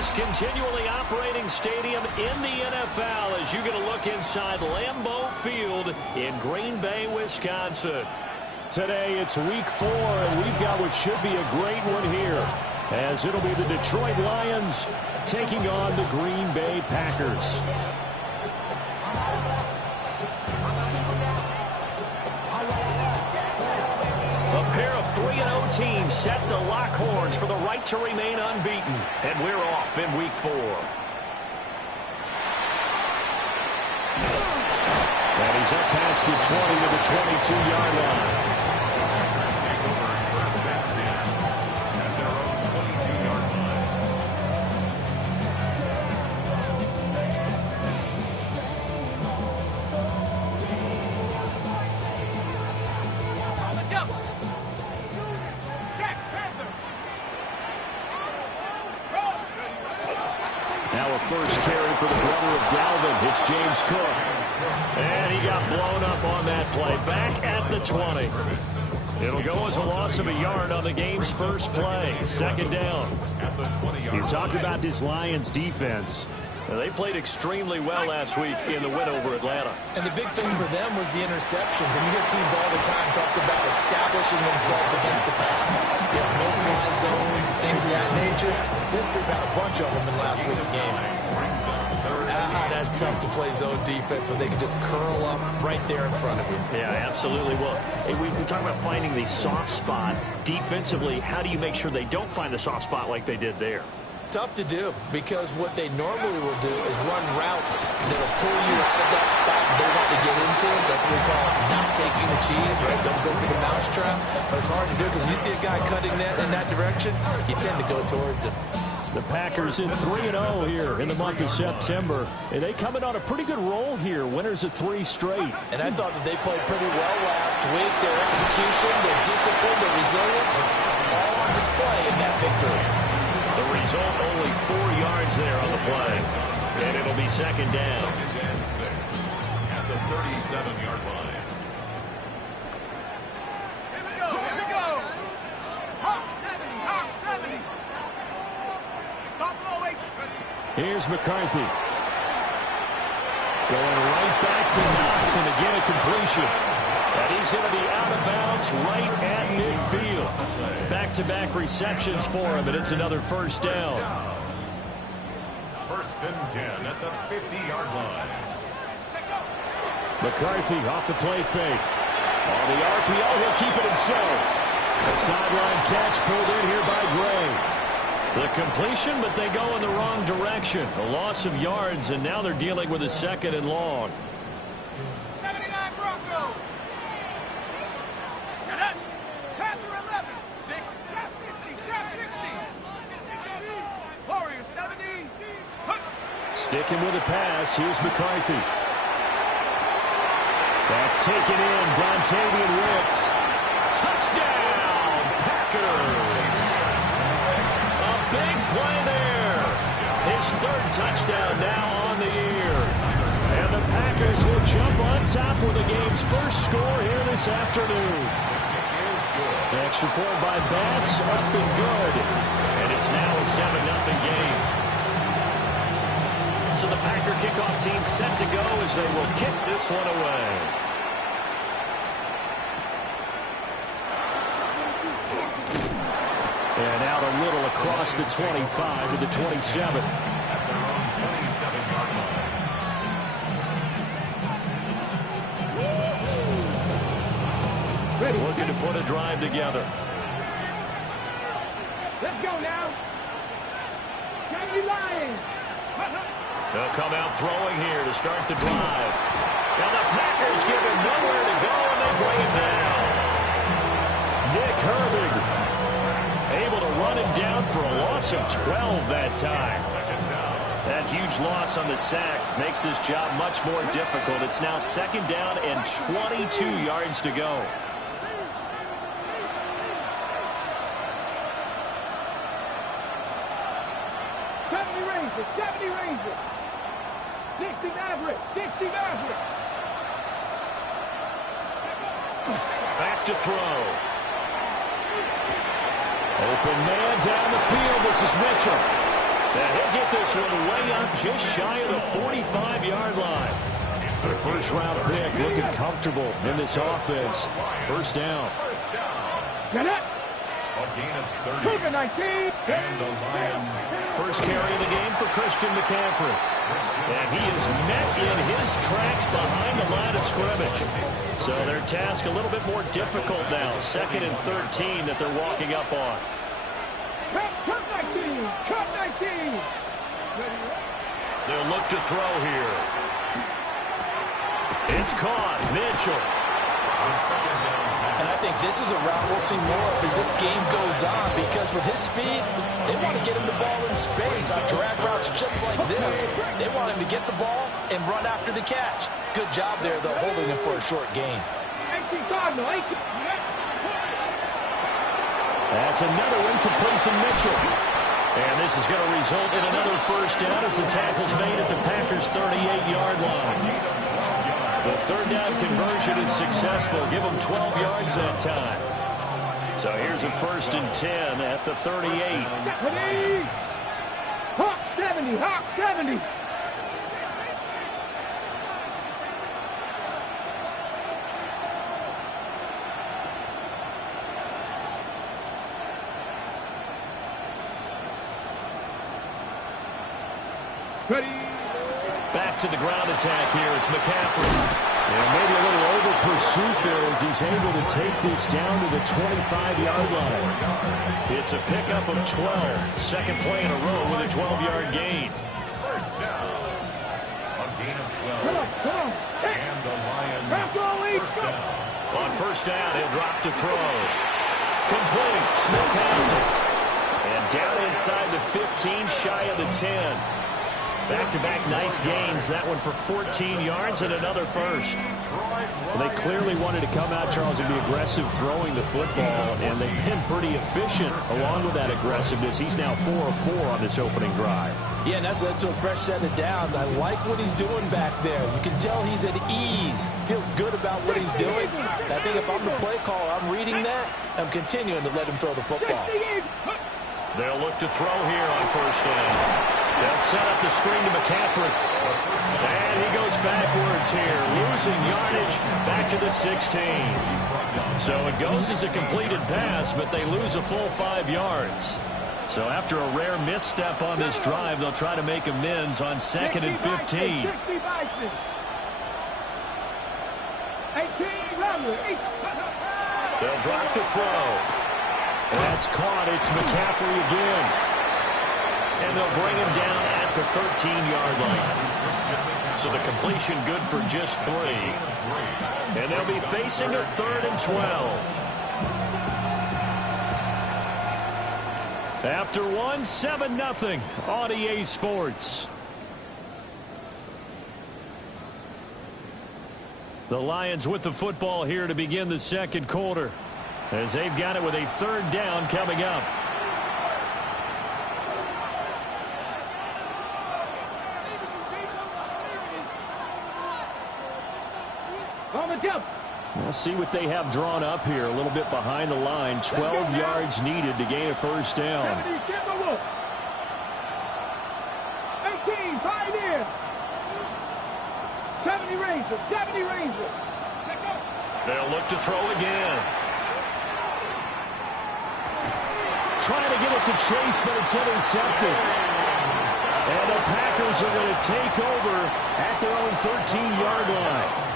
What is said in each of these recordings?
most continually operating stadium in the NFL as you get a look inside Lambeau Field in Green Bay, Wisconsin. Today it's week 4, and we've got what should be a great one here, as it'll be the Detroit Lions taking on the Green Bay Packers. A pair of 3-0 teams set to lock horns for the right to remain unbeaten. And we're off in week 4. And he's up past the 20 to the 22-yard line. First carry for the brother of Dalvin. It's James Cook. And he got blown up on that play. Back at the 20. It'll go as a loss of a yard on the game's first play. Second down. You talk about this Lions defense. They played extremely well last week in the win over Atlanta. And the big thing for them was the interceptions. And you hear teams all the time talk about establishing themselves against the pass. You know, no-fly zones, things of that nature. This group had a bunch of them in last week's game. That's tough to play zone defense when they can just curl up right there in front of you. Yeah, absolutely. Well, we talk about finding the soft spot. Defensively, how do you make sure they don't find the soft spot like they did there? Tough to do, because what they normally will do is run routes that'll pull you out of that spot they want to get into. That's what we call not taking the cheese, right? Don't go for the mousetrap. But it's hard to do because when you see a guy cutting that in that direction, you tend to go towards it. The Packers in 3-0 here in the month of September. And they coming on a pretty good roll here. Winners of 3 straight. And I thought that they played pretty well last week. Their execution, their discipline, their resilience, all on display in that victory. The result, only 4 yards there on the play. And it'll be second down. Second and 6 at the 37-yard line. Here we go. Hawk 70. Buffalo 8. Here's McCarthy. Going right back to Knox, and again a completion. And he's going to be out of bounds right at midfield. Back-to-back receptions for him, and it's another first down. First and 10 at the 50-yard line. McCarthy off the play fake. On the RPO, he'll keep it himself. The sideline catch pulled in here by Gray. The completion, but they go in the wrong direction. A loss of yards, and now they're dealing with a second and long. 79 Broncos. Panther 11. 6. Trap 60. Warrior 70. Sticking with the pass. Here's McCarthy. That's taken in. Dontavian Wicks. Touchdown, Packers. A big play there. His 3rd touchdown now on the year. And the Packers will jump on top with the game's first score here this afternoon. The extra point by Bass, up and good. And it's now a 7-0 game. So the Packer kickoff team set to go as they will kick this one away. And out a little across the 25 to the 27. At their own 27-yard line. Looking to put a drive together. Let's go now. Miami Lions. They'll come out throwing here to start the drive. And the Packers give him nowhere to go, and they bring him down. Nick Herbig able to run him down for a loss of 12 that time. That huge loss on the sack makes this job much more difficult. It's now second down and 22 yards to go. Razor. 60 Maverick. Back to throw. Open man down the field. This is Mitchell. And he'll get this one way up just shy of the 45-yard line. The first-round pick looking comfortable in this offense. First down. Get it. A gain of 30. Move it, 19. And the Lions. First carry of the game for Christian McCaffrey. And he is met in his tracks behind the line of scrimmage. So their task a little bit more difficult now. 2nd and 13 that they're walking up on. Cut 19. Cut 19. They'll look to throw here. It's caught. Mitchell. And I think this is a route we'll see more of as this game goes on, because with his speed, they want to get him the ball in space on drag routes just like this. They want him to get the ball and run after the catch. Good job there, though, holding him for a short gain. 18 Cardinal. 18. That's another incomplete to Mitchell. And this is going to result in another first down as the tackle's made at the Packers' 38-yard line. The third down conversion is successful. Give them 12 yards that time. So here's a 1st and 10 at the 38. Hawk 70. Hawk 70. Ready. Back to the ground attack here. It's McCaffrey. And maybe a little over pursuit there as he's able to take this down to the 25-yard line. It's a pickup of 12. Second play in a row with a 12-yard gain. First down. A gain of 12. Come on. And the Lions. First down. On first down, he'll drop to throw. Complete. Smith has it. And down inside the 15, shy of the 10. Back-to-back nice gains. That one for 14 yards and another first. Well, they clearly wanted to come out, Charles, and be aggressive throwing the football, and they've been pretty efficient along with that aggressiveness. He's now 4 of 4 on this opening drive. Yeah, and that's led to a fresh set of downs. I like what he's doing back there. You can tell he's at ease. Feels good about what he's doing. I think if I'm the play caller, I'm reading that. I'm continuing to let him throw the football. They'll look to throw here on first down. They'll set up the screen to McCaffrey. And he goes backwards here, losing yardage back to the 16. So it goes as a completed pass, but they lose a full 5 yards. So after a rare misstep on this drive, they'll try to make amends on 2nd and 15. They'll drop to throw. That's caught. It's McCaffrey again. And they'll bring him down at the 13-yard line. So the completion good for just 3. And they'll be facing a 3rd and 12. After one, 7-0 on EA Sports. The Lions with the football here to begin the second quarter, as they've got it with a 3rd down coming up. We'll see what they have drawn up here. A little bit behind the line. 12 yards needed to gain a first down. 18, Pioneer. 70 Rangers, 70 Rangers. They'll look to throw again. Trying to get it to Chase, but it's intercepted. And the Packers are going to take over at their own 13-yard line.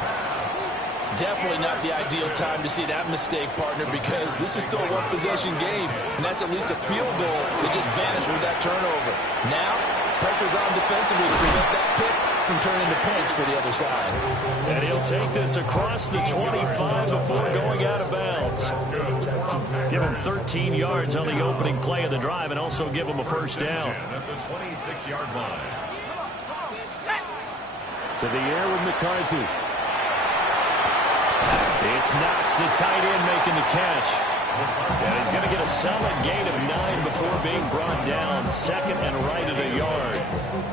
Definitely not the ideal time to see that mistake, partner, because this is still a one-possession game, and that's at least a field goal that just vanished with that turnover. Now, pressure's on defensively to prevent that pick from turning to points for the other side. And he'll take this across the 25 before going out of bounds. Give him 13 yards on the opening play of the drive and also give him a first down. At the 26-yard line. To the air with McCarthy. It's Knox, the tight end, making the catch. And he's going to get a solid gain of 9 before being brought down. 2nd and right at a yard.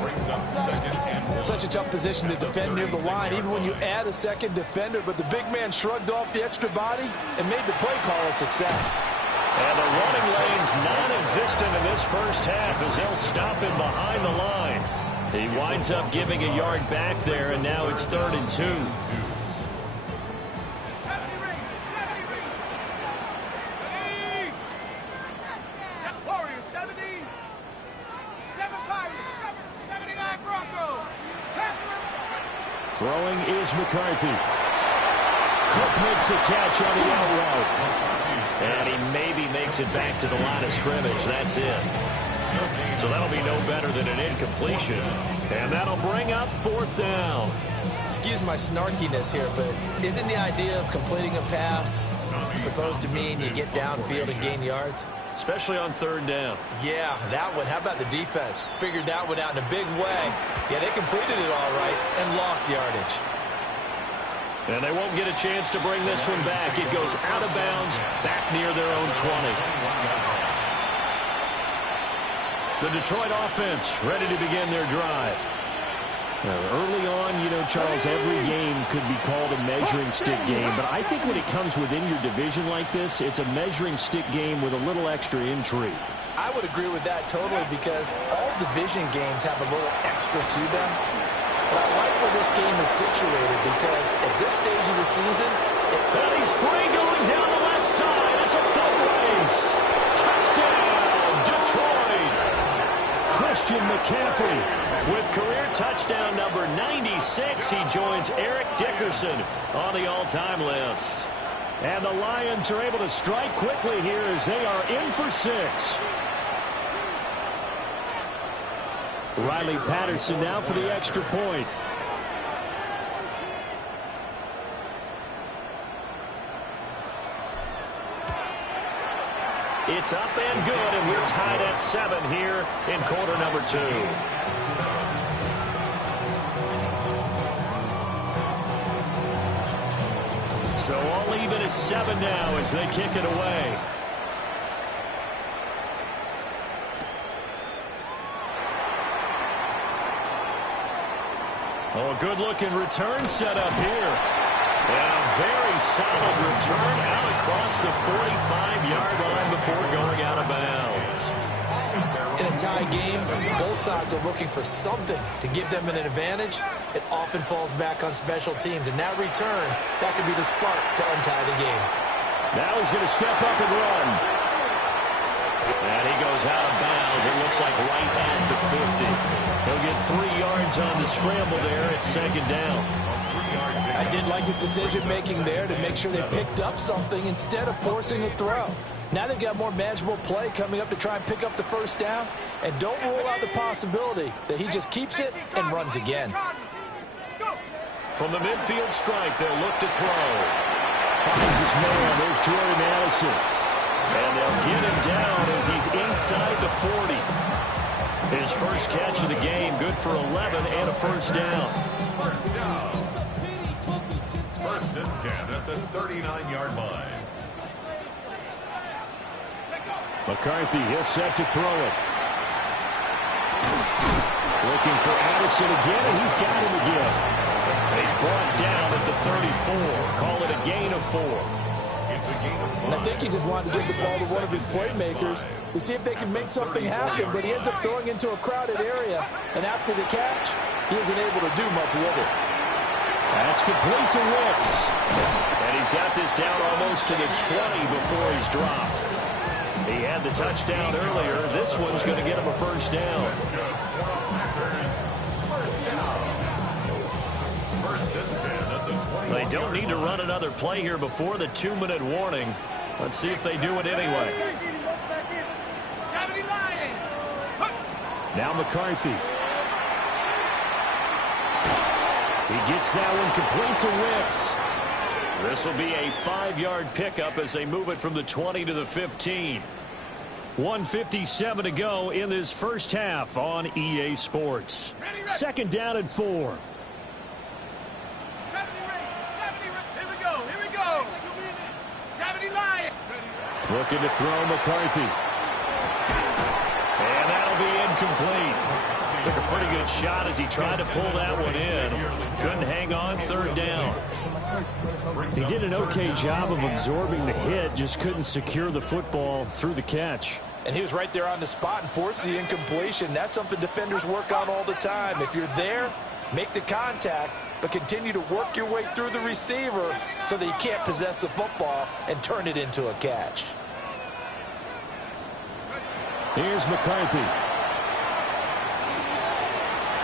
Brings up 2nd and 1. Such a tough position to defend near the line, even when you add a second defender. But the big man shrugged off the extra body and made the play call a success. And the running lane's non-existent in this first half as they'll stop him behind the line. He winds up giving a yard back there, and now it's 3rd and 2. Warriors 70. 7 Pirates. 79 Broncos. Throwing is McCarthy. Cook makes the catch on the out route. And he maybe makes it back to the line of scrimmage. That's it. So that'll be no better than an incompletion. And that'll bring up 4th down. Excuse my snarkiness here, but isn't the idea of completing a pass supposed to mean you get downfield and gain yards? Especially on 3rd down. Yeah, that one. How about the defense? Figured that one out in a big way. Yeah, they completed it all right and lost yardage. And they won't get a chance to bring this one back. It goes out of bounds, back near their own 20. The Detroit offense ready to begin their drive. Early on, you know, Charles, every game could be called a measuring stick game. But I think when it comes within your division like this, it's a measuring stick game with a little extra intrigue. I would agree with that totally because all division games have a little extra to them. But I like where this game is situated because at this stage of the season... And he's free going down the left side. It's a foot race. Touchdown, Detroit. Christian McCaffrey with career touchdown number 96. He joins Eric Dickerson on the all-time list. And the Lions are able to strike quickly here as they are in for 6. Riley Patterson now for the extra point. It's up and good, and we're tied at 7 here in quarter number 2. So all even at 7 now as they kick it away. Oh, a good-looking return set up here. And a very solid return out across the 45-yard line before going out of bounds. In a tie game, both sides are looking for something to give them an advantage. It often falls back on special teams, and that return, that could be the spark to untie the game. Now he's going to step up and run. And he goes out of bounds. It looks like right at the 50. He'll get 3 yards on the scramble there at 2nd down. I did like his decision-making there to make sure they picked up something instead of forcing a throw. Now they've got more manageable play coming up to try and pick up the 1st down. And don't rule out the possibility that he just keeps it and runs again. From the midfield stripe, they'll look to throw. Finds his man. There's Jordan Addison. And they'll get him down as he's inside the 40. His first catch of the game, good for 11 and a 1st down. 1st and 10 at the 39-yard line. McCarthy, he'll set to throw it. Looking for Addison again, and he's got him again. He's brought down at the 34. Call it a gain of 4. It's a gain of 5. And I think he just wanted to give the ball to one of his playmakers to see if they can make something happen, but he ends up throwing into a crowded area, and after the catch, he isn't able to do much with it. That's complete to Wicks. And he's got this down almost to the 20 before he's dropped. He had the touchdown earlier. This one's going to get him a 1st down. They don't need to run another play here before the 2-minute warning. Let's see if they do it anyway. Now McCarthy. He gets that one complete to Wicks. This will be a 5-yard pickup as they move it from the 20 to the 15. 1:57 to go in this first half on EA Sports. 2nd down and 4. Here we go. 70 Lions. Looking to throw McCarthy. And that'll be incomplete. Took a pretty good shot as he tried to pull that one in. Couldn't hang on 3rd down. He did an okay job of absorbing the hit, just couldn't secure the football through the catch. And he was right there on the spot and forced the incompletion. That's something defenders work on all the time. If you're there, make the contact, but continue to work your way through the receiver so that you can't possess the football and turn it into a catch. Here's McCarthy.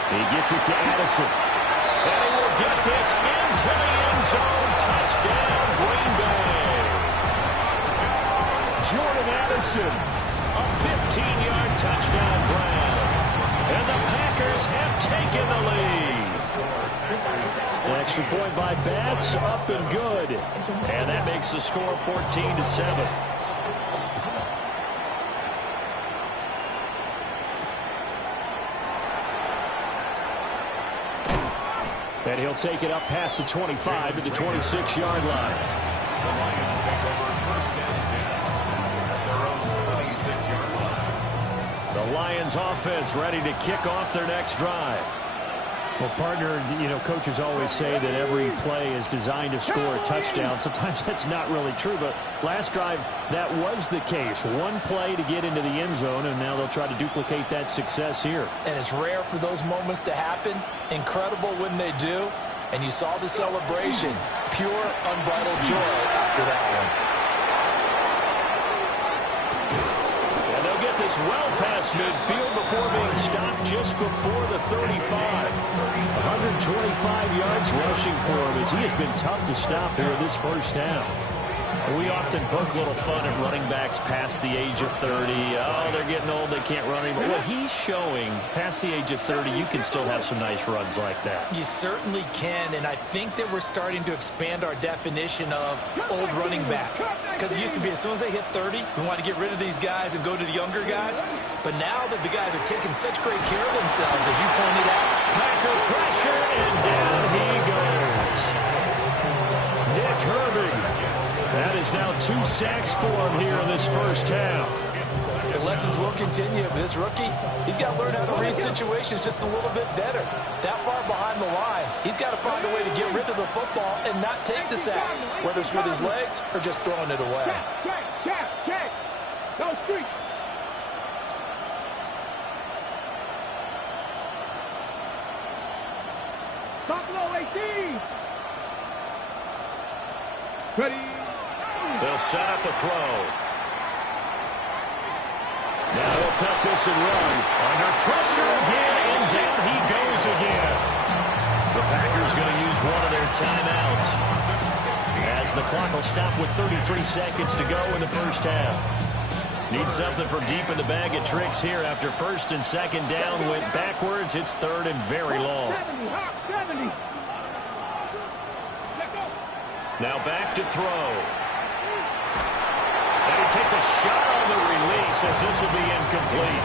He gets it to Addison. And he will get this into the end zone. Touchdown, Green Bay. Jordan Addison, a 15-yard touchdown grab. And the Packers have taken the lead. An extra point by Bass, up and good. And that makes the score 14-7. And he'll take it up past the 25 to the 26-yard line. The Lions take over first and 10 at their own 26-yard line. The Lions offense ready to kick off their next drive. Well, partner, coaches always say that every play is designed to score a touchdown. Sometimes that's not really true, but last drive, that was the case. One play to get into the end zone, and now they'll try to duplicate that success here. And it's rare for those moments to happen. Incredible when they do. And you saw the celebration. Pure, unbridled joy after that one. Well past midfield before being stopped just before the 35. 125 yards rushing for him as he has been tough to stop here in this first half. We often poke a little fun at running backs past the age of 30. Oh, they're getting old, they can't run anymore. What he's showing, past the age of 30, you can still have some nice runs like that. You certainly can, and I think that we're starting to expand our definition of old running back. Because it used to be as soon as they hit 30, we want to get rid of these guys and go to the younger guys. But now that the guys are taking such great care of themselves, as you pointed out. Packer pressure, and down he goes. Nick Herbig. That is now 2 sacks for him here in this first half. The lessons will continue. This rookie, he's got to learn how to read situations just a little bit better. That far behind the line, he's got to find a way to get rid of the football and not take the sack, whether it's with his legs or just throwing it away. Check. Go street. Buffalo 18. Ready. They'll set up a throw. Now he'll tuck this and run. Under pressure again, and down he goes again. The Packers going to use one of their timeouts, as the clock will stop with 33 seconds to go in the first half. Need something from deep in the bag of tricks here after first and second down went backwards. It's third and very long. 70. Now back to throw. And he takes a shot on the release as this will be incomplete.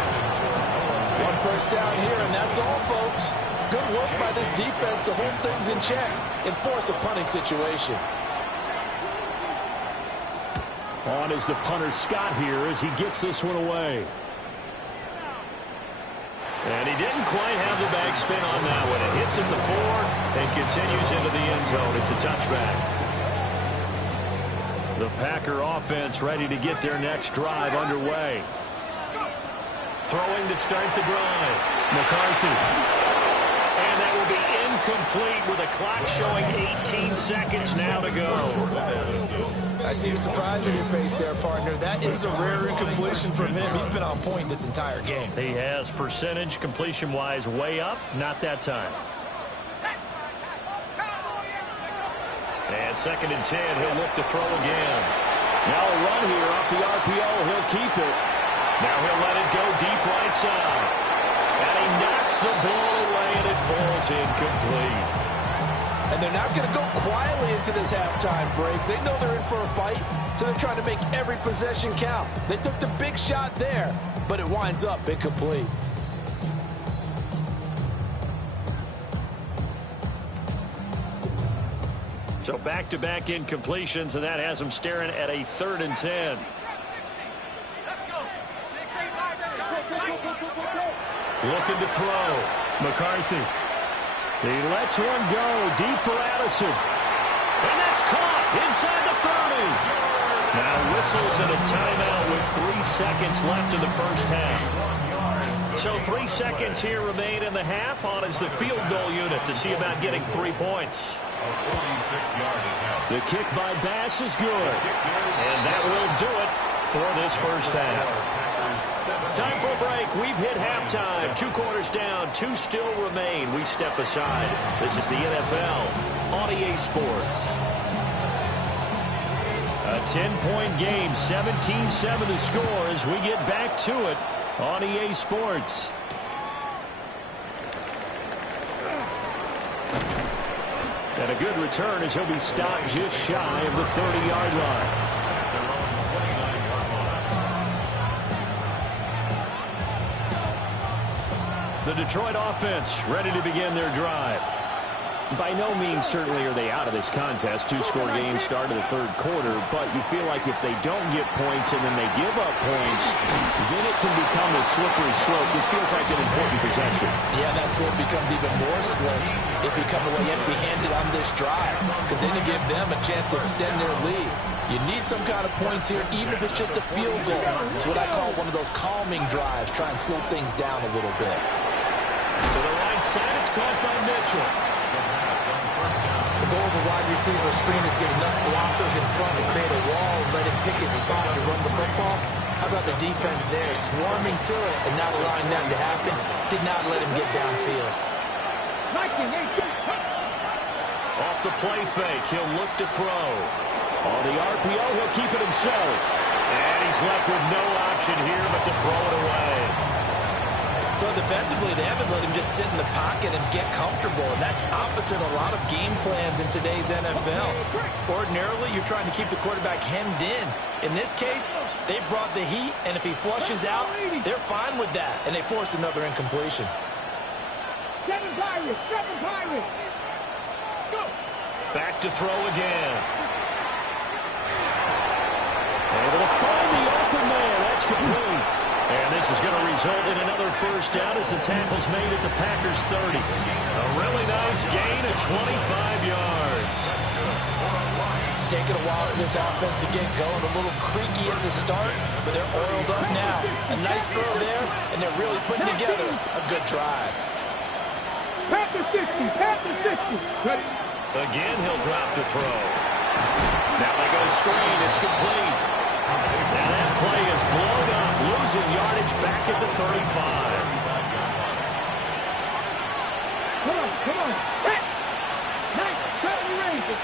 One first down here, and that's all, folks. Good work by this defense to hold things in check and force a punting situation. On is the punter Scott here as he gets this one away. And he didn't quite have the backspin on that one. It hits at the 4 and continues into the end zone. It's a touchback. The Packer offense ready to get their next drive underway. Throwing to start the drive. McCarthy. And that will be incomplete with a clock showing 18 seconds now to go. I see the surprise in your face there, partner. That is a rare incompletion from him. He's been on point this entire game. He has percentage completion-wise way up. Not that time. And second and 10, he'll look to throw again. Now a run here off the RPO. He'll keep it. Now he'll let it go deep right side. And he knocks the ball away, and it falls incomplete. And they're not going to go quietly into this halftime break. They know they're in for a fight, so they're trying to make every possession count. They took the big shot there, but it winds up incomplete. So back-to-back incompletions, and that has them staring at a 3rd and 10. Looking to throw. McCarthy. He lets one go deep for Addison. And that's caught inside the 30. Now whistles and a timeout with 3 seconds left in the first half. So 3 seconds here remain in the half. On is the field goal unit to see about getting 3 points. The kick by Bass is good. And that will do it for this first half. Time for a break. We've hit halftime. 2 quarters down. 2 still remain. We step aside. This is the NFL on EA Sports. A 10-point game. 17-7 the score as we get back to it on EA Sports. And a good return as he'll be stopped just shy of the 30-yard line. The Detroit offense ready to begin their drive. By no means certainly are they out of this contest. 2-score game start of the third quarter, but you feel like if they don't get points and then they give up points, then it can become a slippery slope. This feels like an important possession. Yeah, that slope becomes even more slick if you come away empty-handed on this drive, because then you give them a chance to extend their lead. You need some kind of points here, even if it's just a field goal. It's what I call one of those calming drives. Try and slow things down a little bit. To the right side, it's caught by Mitchell. The goal of a wide receiver screen is get enough blockers in front to create a wall and let him pick his spot to run the football. How about the defense there, swarming to it and not allowing that to happen? Did not let him get downfield. Off the play fake, he'll look to throw. On the RPO, he'll keep it himself. And he's left with no option here but to throw it away. Well, defensively, they haven't let him just sit in the pocket and get comfortable, and that's opposite a lot of game plans in today's NFL. Ordinarily, you're trying to keep the quarterback hemmed in. In this case, they brought the heat, and if he flushes out, they're fine with that, and they force another incompletion. Seven Pirates. Go. Back to throw again. Able to find the open man. That's complete. And this is going to result in another first down as the tackle's made at the Packers' 30. A really nice gain of 25 yards. It's taken a while for this offense to get going. A little creaky at the start, but they're oiled up now. A nice throw there, and they're really putting together a good drive. Panther 50. Ready. Again, he'll drop to throw. Now they go screen. It's complete. Now that play is blown up, losing yardage back at the 35. Come on. Hit. 70 Rangers.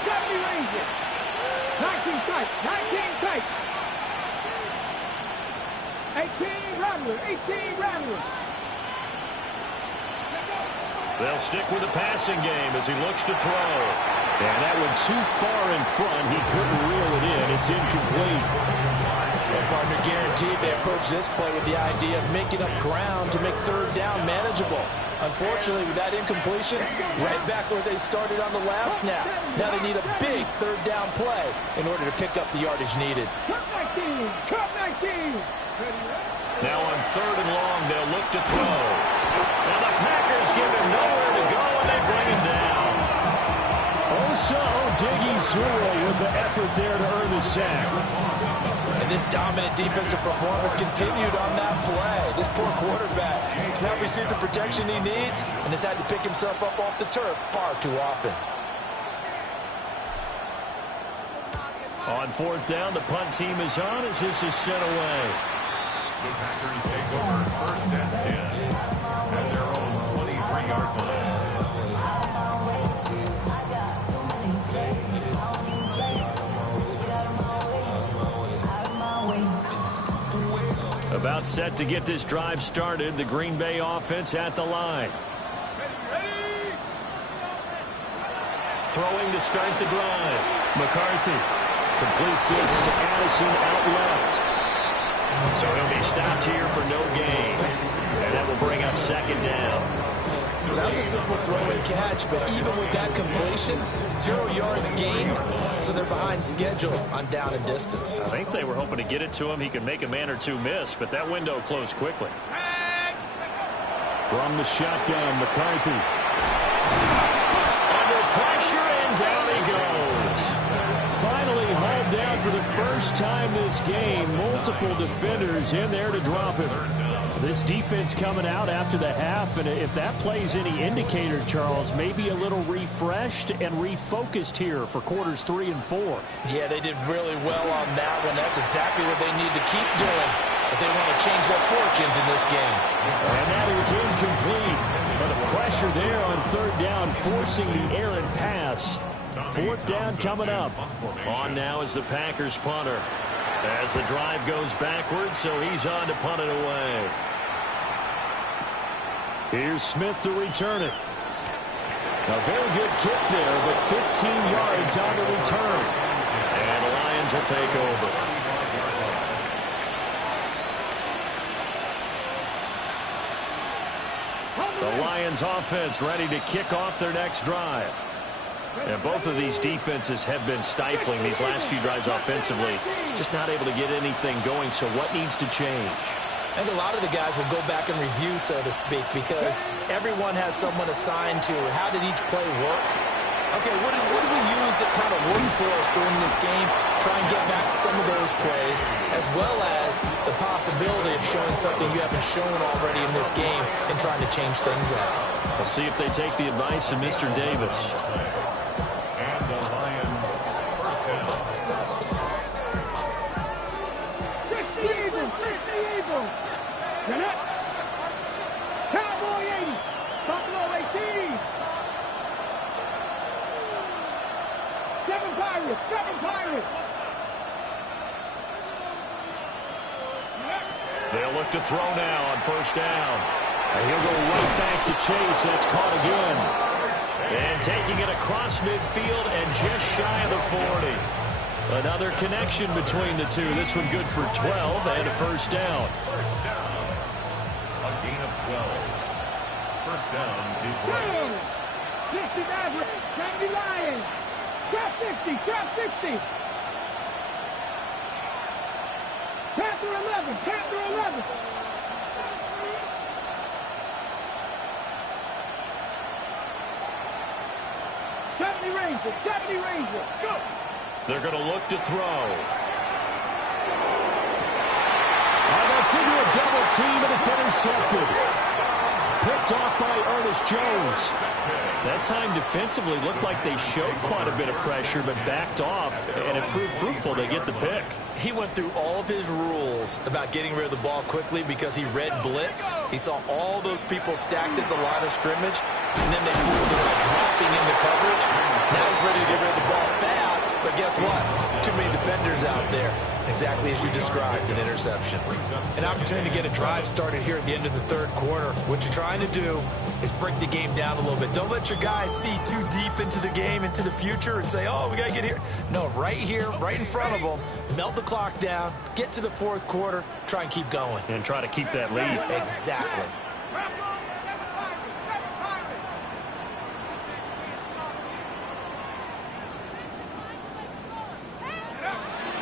19 tight. 18 Rattlers. They'll stick with the passing game as he looks to throw. And that one too far in front. He couldn't reel it in. It's incomplete. Well, partner, guaranteed they approach this play with the idea of making up ground to make third down manageable. Unfortunately, with that incompletion, right back where they started on the last snap. Now they need a big third down play in order to pick up the yardage needed. Cup 19. Now on third and long, they'll look to throw. Now the Packers give him nowhere to go, and they bring him down. Osa Odighizuwa with the effort there to earn the sack. And this dominant defensive performance continued on that play. This poor quarterback has not received the protection he needs and has had to pick himself up off the turf far too often. On fourth down, the punt team is on as this is sent away. The Packers take over first and 10 at their own 23-yard line. About set to get this drive started. The Green Bay offense at the line. Throwing to start the drive. McCarthy completes this to Addison out left. So he'll be stopped here for no gain. And that will bring up second down. That was a simple throw and catch, but even with that completion, 0 yards gained, so they're behind schedule on down and distance. I think they were hoping to get it to him. He could make a man or two miss, but that window closed quickly. From the shotgun, McCarthy. Under pressure, and down he goes. first time this game, multiple defenders in there to drop him. This defense coming out after the half, and if that plays any indicator, Charles, maybe a little refreshed and refocused here for quarters 3 and 4. Yeah, they did really well on that one. That's exactly what they need to keep doing if they want to change their fortunes in this game. And that is incomplete. But the pressure there on third down, forcing the errant pass. Fourth down coming up. On now is the Packers punter. As the drive goes backwards, so he's on to punt it away. Here's Smith to return it. A very good kick there, but 15 yards on the return. And the Lions will take over. The Lions offense ready to kick off their next drive. And both of these defenses have been stifling these last few drives offensively. Just not able to get anything going, so what needs to change? I think a lot of the guys will go back and review, so to speak, because everyone has someone assigned to how did each play work. Okay, what did we use that kind of worked for us during this game? Try and get back some of those plays, as well as the possibility of showing something you haven't shown already in this game and trying to change things up. We'll see if they take the advice of Mr. Davis. And the Lions first down. 60 Eagles, 60 Eagles. Get up. Cowboy 80, Buffalo 18. 7 Pirates, 7 Pirates. They'll look to throw now on first down. And he'll go right back to Chase. That's caught again. And taking it across midfield and just shy of the 40. Another connection between the two. This one good for 12 and a first down. First down. A gain of 12. First down, Detroit. 60 Mavericks, 70 Lions. Trap 60, trap 60. Panther 11, Panther 11. Rangers, 70 Rangers, go! They're going to look to throw. Oh, that's into a double team, and it's intercepted. Picked off by Ernest Jones. That time defensively looked like they showed quite a bit of pressure, but backed off, and it proved fruitful. They get the pick. He went through all of his rules about getting rid of the ball quickly because he read blitz. He saw all those people stacked at the line of scrimmage, and then they pulled the right dropping into coverage. Now he's ready to get rid of the ball fast, but guess what? Too many defenders out there. Exactly as you described, an interception. An opportunity to get a drive started here at the end of the third quarter. What you're trying to do is break the game down a little bit. Don't let your guys see too deep into the game, into the future, and say, oh, we got to get here. No, right here, right in front of them, melt the clock down, get to the fourth quarter, try and keep going. And try to keep that lead. Exactly.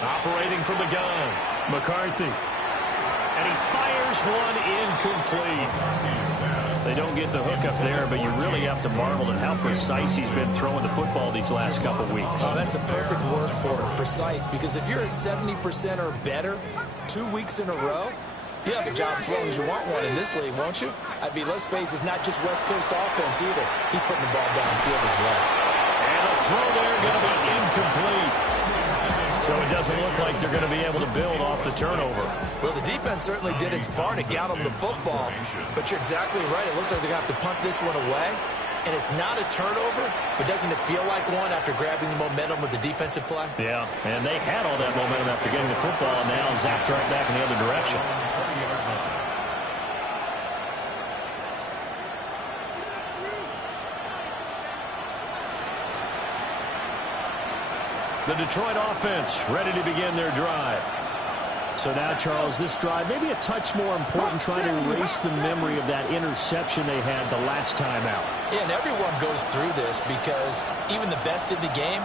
Operating from the gun, McCarthy. And he fires one incomplete. They don't get the hook up there, but you really have to marvel at how precise he's been throwing the football these last couple weeks. Oh, that's a perfect word for it, precise, because if you're at 70% or better 2 weeks in a row, you have a job as long as you want one in this league, won't you? I mean, let's face it, it's not just West Coast offense either. He's putting the ball downfield as well. And a throw there going to be incomplete. So it doesn't look like they're going to be able to build off the turnover. Well, the defense certainly did its part to get them the football. But you're exactly right. It looks like they're going to have to punt this one away. And it's not a turnover, but doesn't it feel like one after grabbing the momentum with the defensive play? Yeah, and they had all that momentum after getting the football, and now zapped right back in the other direction. The Detroit offense ready to begin their drive. So now, Charles, this drive maybe a touch more important, trying to erase the memory of that interception they had the last time out. Yeah, and everyone goes through this because even the best in the game,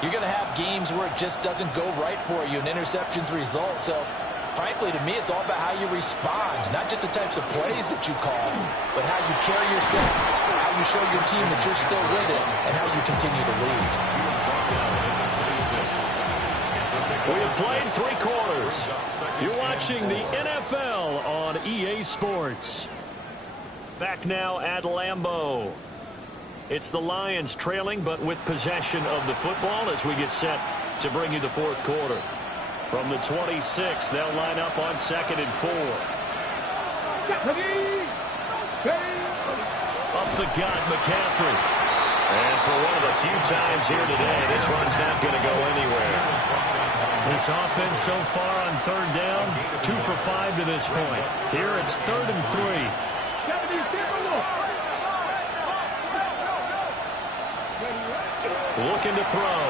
you're going to have games where it just doesn't go right for you, and interceptions result. So, frankly, to me, it's all about how you respond, not just the types of plays that you call, but how you carry yourself, how you show your team that you're still with it, and how you continue to lead. We have played 3 quarters. You're watching the NFL on EA Sports. Back now at Lambeau. It's the Lions trailing, but with possession of the football as we get set to bring you the 4th quarter. From the 26, they'll line up on 2nd and 4. Up the gut, McCaffrey. And for one of the few times here today, this run's not going to go anywhere. This offense so far on 3rd down, 2 for 5 to this point. Here it's 3rd and 3. Looking to throw.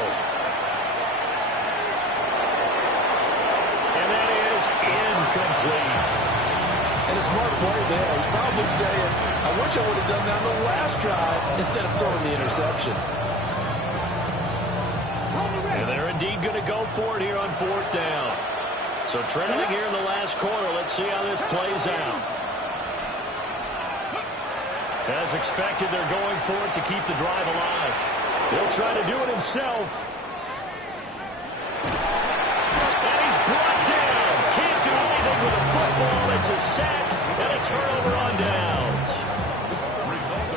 And that is incomplete. And a smart play there. He's probably saying, I wish I would have done that on the last drive instead of throwing the interception. And they're indeed going to go for it here on 4th down. So trailing here in the last quarter. Let's see how this plays out. As expected, they're going for it to keep the drive alive. He'll try to do it himself. And he's brought down. Can't do anything with a football. It's a sack and a turnover on downs.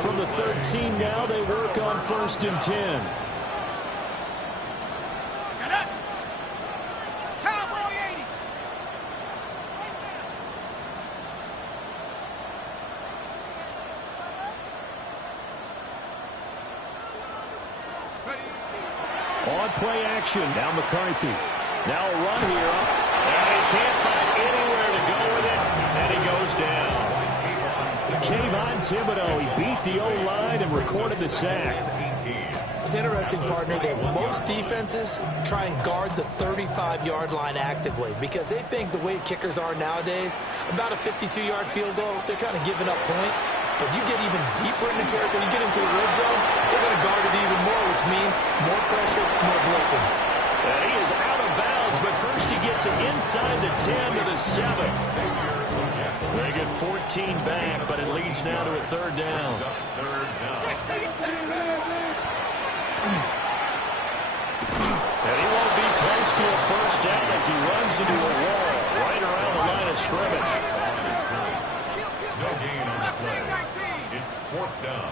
From the 13 now, they work on 1st and 10. On play action. Now McCarthy. Now a run here. And he can't find anywhere to go with it. And he goes down. Kayvon Thibodeau. He beat the O-line and recorded the sack. It's interesting, partner, that most defenses try and guard the 35-yard line actively because they think the way kickers are nowadays, about a 52-yard field goal, they're kind of giving up points. But you get even deeper in the territory, you get into the red zone, they're going to guard it even more, which means more pressure, more blitzing. And he is out of bounds, but first he gets it inside the 10 to the 7. They get 14 back, but it leads now to a 3rd down. And he won't be close to a 1st down as he runs into a wall right around the line of scrimmage. No gain on the play. It's 4th down.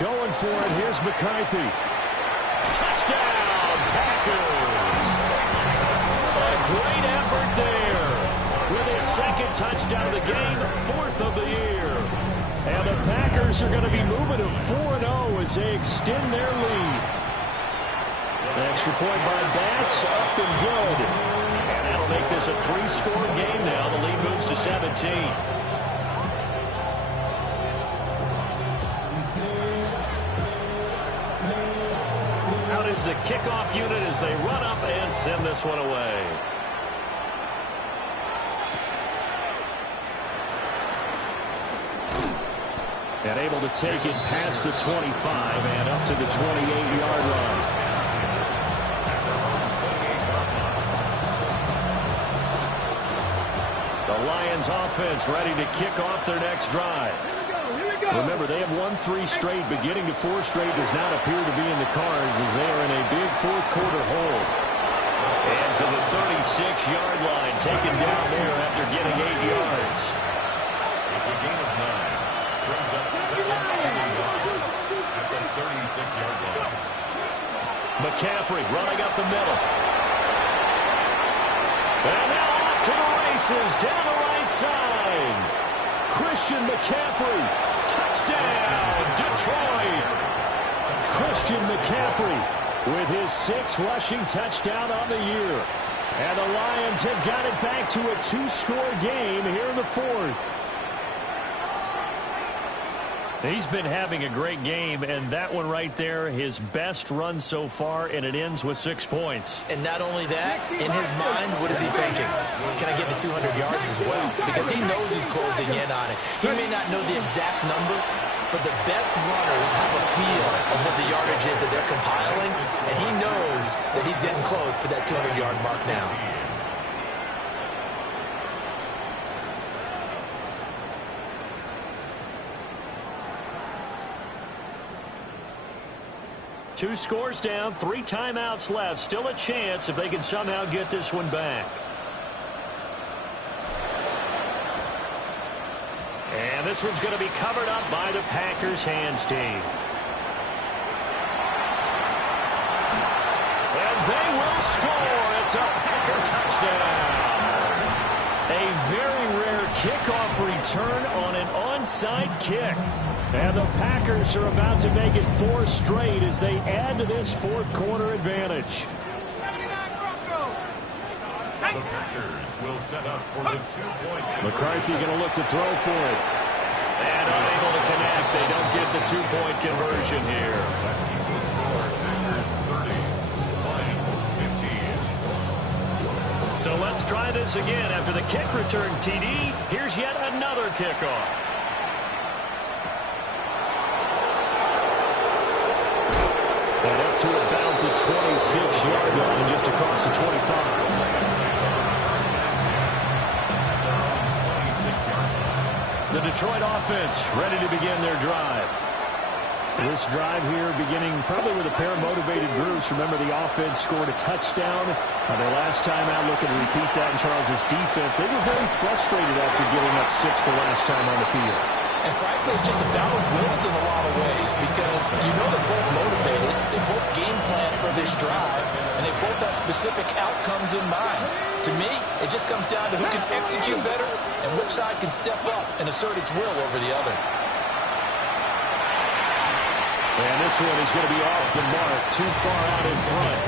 Going for it. Here's McCarthy. Touchdown, Packers. A great effort there. With his 2nd touchdown of the game, 4th of the year. And the Packers are going to be moving to 4-0 as they extend their lead. Extra point by Bass, up and good. And that'll make this a 3-score game now. The lead moves to 17. Out is the kickoff unit as they run up and send this one away. And able to take it past the 25 and up to the 28-yard line. The Lions offense ready to kick off their next drive. Remember, they have won 3 straight, but getting to 4 straight does not appear to be in the cards as they are in a big 4th quarter hole. And to the 36-yard line, taken down there after getting 8 yards. It's a gain of 9. Brings up 7 at the 36-yard line. McCaffrey running up the middle. And now off to the races down the right side. Christian McCaffrey. Touchdown, Detroit. Christian McCaffrey with his 6th rushing touchdown on the year. And the Lions have got it back to a 2-score game here in the 4th. He's been having a great game, and that one right there, his best run so far, and it ends with 6 points. And not only that, in his mind, what is he thinking? Can I get to 200 yards as well? Because he knows he's closing in on it. He may not know the exact number, but the best runners have a feel of what the yardage is that they're compiling, and he knows that he's getting close to that 200-yard mark now. 2 scores down, 3 timeouts left. Still a chance if they can somehow get this one back. And this one's going to be covered up by the Packers hands team. And they will score. It's a Packer touchdown. A very rare kickoff return on an onside kick. And the Packers are about to make it 4 straight as they add to this fourth quarter advantage. The Packers will set up for the 2-point conversion. McCarthy going to look to throw for it. And unable to connect. They don't get the 2-point conversion here. That keeps the score Packers 30, Lions 15. So let's try this again. After the kick return TD, here's yet another kickoff. And up to about the 26-yard line, just across the 25. The Detroit offense ready to begin their drive. This drive here beginning probably with a pair of motivated groups. Remember, the offense scored a touchdown their last time out. Looking to repeat that in Charles' defense. They were very frustrated after giving up 6 the last time on the field. And frankly, it's just a battle of wills in a lot of ways because you know they're both motivated. They both game plan for this drive, and they both have specific outcomes in mind. To me, it just comes down to who can execute better and which side can step up and assert its will over the other. And this one is going to be off the mark, too far out in front.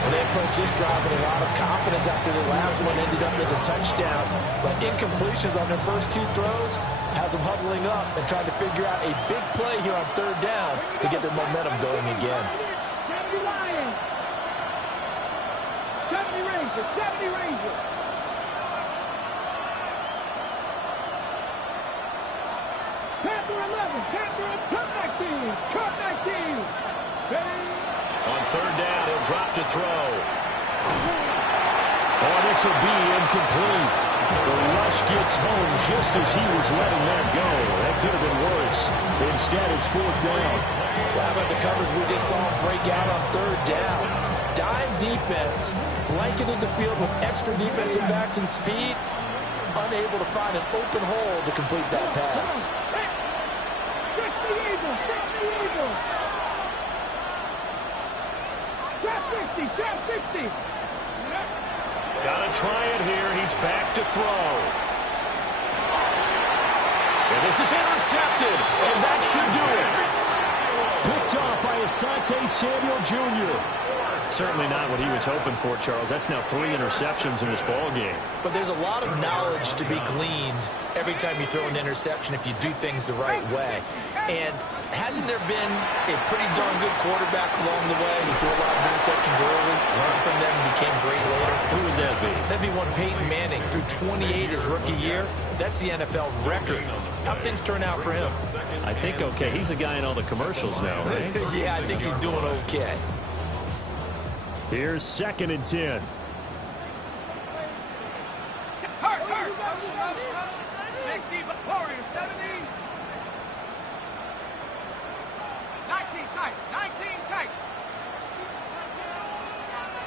Well, they approached this drive with a lot of confidence after the last one ended up as a touchdown. But incompletions on their first 2 throws has them huddling up and trying to figure out a big play here on 3rd down to get their momentum going again. 70 Lions. 70 Rangers. 70 Rangers. Panther 11. Panther comeback team. Comeback team. On 3rd down, he'll drop to throw. Oh, this will be incomplete. The rush gets home just as he was letting that go. That could have been worse. Instead, it's 4th down. Well, how about the coverage we just saw break out on 3rd down? Dime defense, blanketed the field with extra defensive backs and speed, unable to find an open hole to complete that pass. Stretch the Eagles. Stretch the Eagles. Trap 60. Trap 60. Got to try it here. He's back to throw. And this is intercepted, and that should do it. Picked off by Asante Samuel Jr. Certainly not what he was hoping for, Charles. That's now 3 interceptions in this ball game. But there's a lot of knowledge to be gleaned every time you throw an interception if you do things the right way. And hasn't there been a pretty darn good quarterback along the way who threw a lot of interceptions early, learned from them, and became great later? Who would that be? That'd be one Peyton Manning threw 28 his rookie year. That's the NFL record. How'd things turn out for him? I think okay. He's a guy in all the commercials now, right? Yeah, I think he's doing okay. Here's 2nd and 10. Hurt. 60. Warriors 70. 19 tight. 19 tight.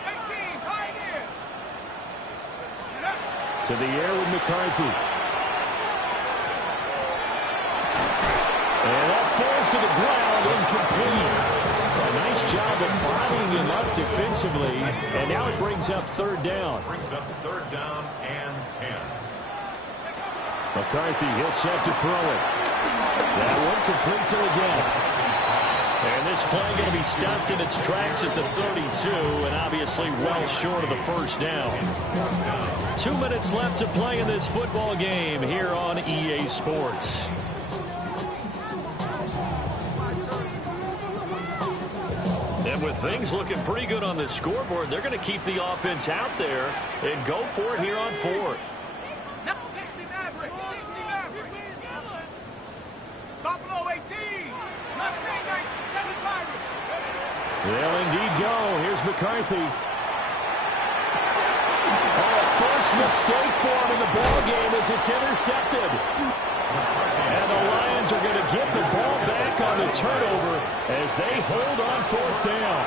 18. Pioneer. To the air with McCarthy. And that falls to the ground, incomplete. A nice job of bodying him up defensively. And now it brings up 3rd down. Brings up 3rd down and 10. McCarthy, he'll set to throw it. That one complete to again. And this play going to be stopped in its tracks at the 32, and obviously well short of the 1st down. 2 minutes left to play in this football game here on EA Sports. And with things looking pretty good on the scoreboard, they're going to keep the offense out there and go for it here on 4th. 60 Maverick. 60 Maverick. Buffalo 18. Mustang 7 Pirates. They'll indeed go. Here's McCarthy. Oh, first mistake for him in the ball game as it's intercepted. And the Lions are going to get the ball back on on the turnover as they hold on fourth down.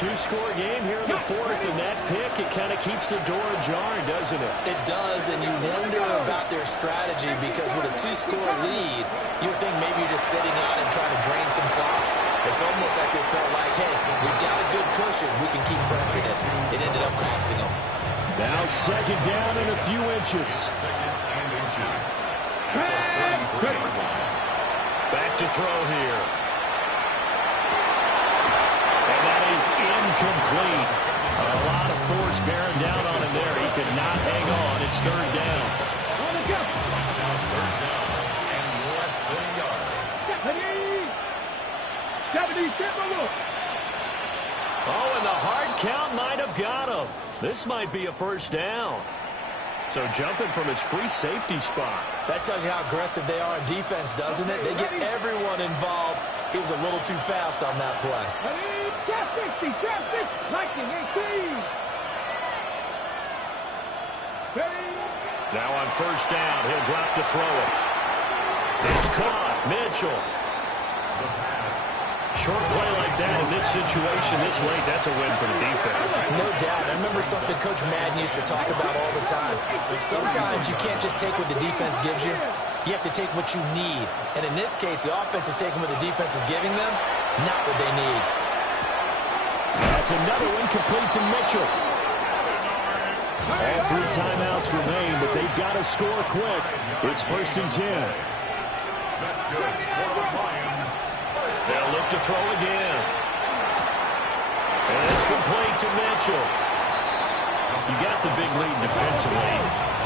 Two-score game here in the fourth, and that pick, it kind of keeps the door ajar, doesn't it? It does, and you wonder about their strategy because with a two-score lead, you would think maybe you're just sitting out and trying to drain some clock. It's almost like they felt like, hey, we've got a good cushion. We can keep pressing it. It ended up costing them. Now second down and a few inches. Back to throw here. And that is incomplete. A lot of force bearing down on him there. He could not hang on. It's third down. Oh, and the hard count might have got him. This might be a first down. So jumping from his free safety spot. That tells you how aggressive they are in defense, doesn't it? They get everyone involved. He was a little too fast on that play. Now on first down, he'll drop to throw it. It's caught. Mitchell. Short play like that in this situation this late, that's a win for the defense. No doubt. I remember something Coach Madden used to talk about all the time. Sometimes you can't just take what the defense gives you. You have to take what you need. And in this case, the offense is taking what the defense is giving them, not what they need. That's another one complete to Mitchell. All 3 timeouts remain, but they've got to score quick. It's 1st and 10. That's good for the Lions. They'll look to throw again. And it's complete to Mitchell. You got the big lead defensively.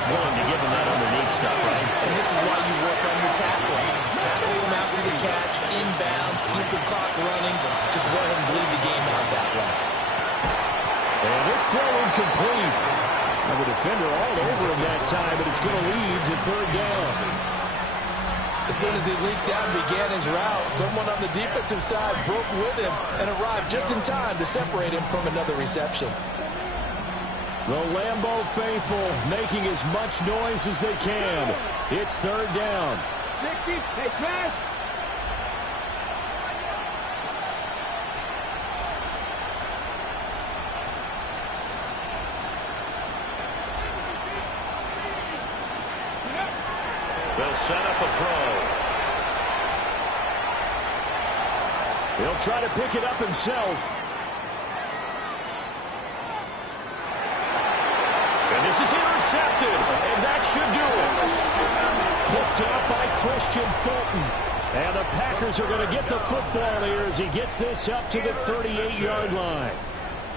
Willing to give him that underneath stuff, right? And this is why you work on your tackling. Tackle him after the catch, inbounds, keep the clock running. Just go ahead and bleed the game out that way. And this throw incomplete. The defender all over him that time, but it's going to lead to third down. As soon as he leaked out and began his route, someone on the defensive side broke with him and arrived just in time to separate him from another reception. The Lambeau faithful making as much noise as they can. It's third down. They'll set up a throw. He'll try to pick it up himself. And this is intercepted, and that should do it. Picked up by Christian Fulton. And the Packers are going to get the football here as he gets this up to the 38-yard line.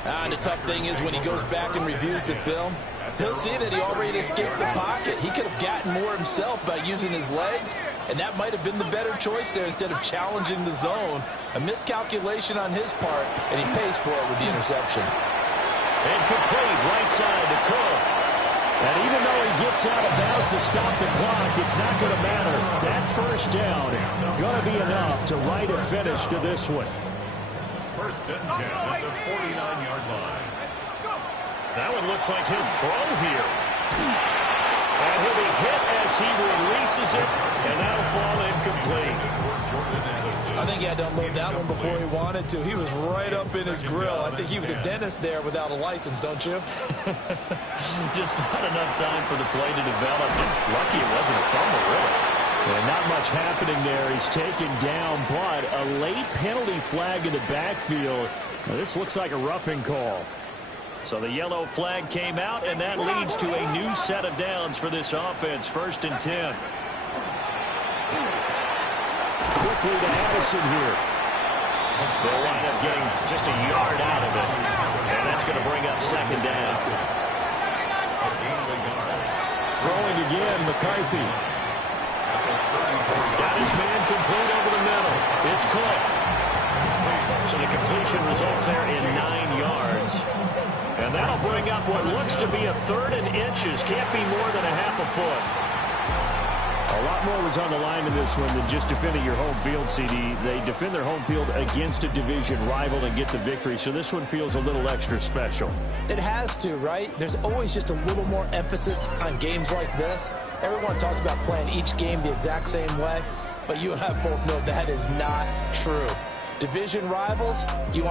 And the tough thing is when he goes back and reviews the film, he'll see that he already escaped the pocket. He could have gotten more himself by using his legs, and that might have been the better choice there instead of challenging the zone. A miscalculation on his part, and he pays for it with the interception. Incomplete, right side to Cook. And even though he gets out of bounds to stop the clock, it's not going to matter. That first down going to be enough to write a finish to this one. 1st and 10 at the 49-yard line. That one looks like he'll throw here. And he'll be hit as he releases it, and that'll fall incomplete. I think he had to unload that one before he wanted to. He was right up in his grill. I think he was a dentist there without a license, don't you? Just not enough time for the play to develop. Lucky it wasn't a fumble, really. And not much happening there. He's taken down, but a late penalty flag in the backfield. Now, this looks like a roughing call. So the yellow flag came out, and that leads to a new set of downs for this offense. 1st and 10. Quickly to Addison here. They'll wind up getting just a yard out of it. And that's going to bring up second down. Throwing again, McCarthy. Got his man complete over the middle. It's Cook. So the completion results there in 9 yards. And that'll bring up what looks to be a 3rd and inches. Can't be more than a half a foot. A lot more was on the line in this one than just defending your home field, CD. They defend their home field against a division rival and get the victory. So this one feels a little extra special. It has to, right? There's always just a little more emphasis on games like this. Everyone talks about playing each game the exact same way. but you and I both know that is not true. Division rivals, you want